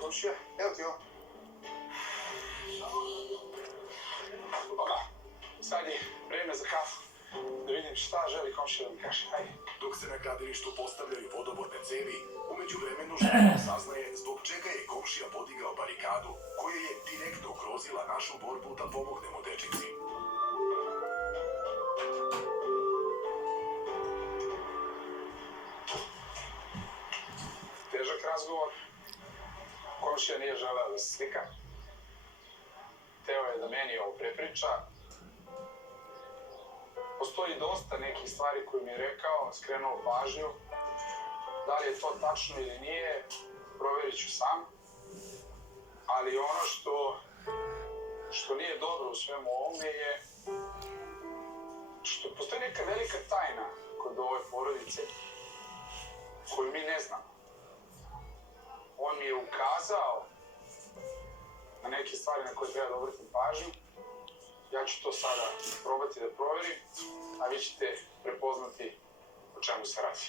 komšija, evo ti on. Opa, sad je vreme za kafu. Da vidim šta želi komšija da mi kaže, hajde. Dok se na gradilištu postavljaju vodovodne cevi, umeđu vremenu Štefan saznaje zbog čega je komšija podigao barikadu, koja je direktno ugrozila našu borbu da pomognemo dečici. Težak razgovor. Komšija nije želeo da se slika. Teo je da meni ovo prepriča. Postoji dosta nekih stvari koje mi je rekao, skrenuo pažnju. Da li je to tačno ili nije, provjerit ću sam. Ali ono što nije dobro u svemu ovome je što postoji neka velika tajna kod ove porodice koju mi ne znamo. On mi je ukazao na neke stvari na koje treba da obratim pažnju. Ja ću to sada probati da provjerim, a vi ćete prepoznati o čemu se radi.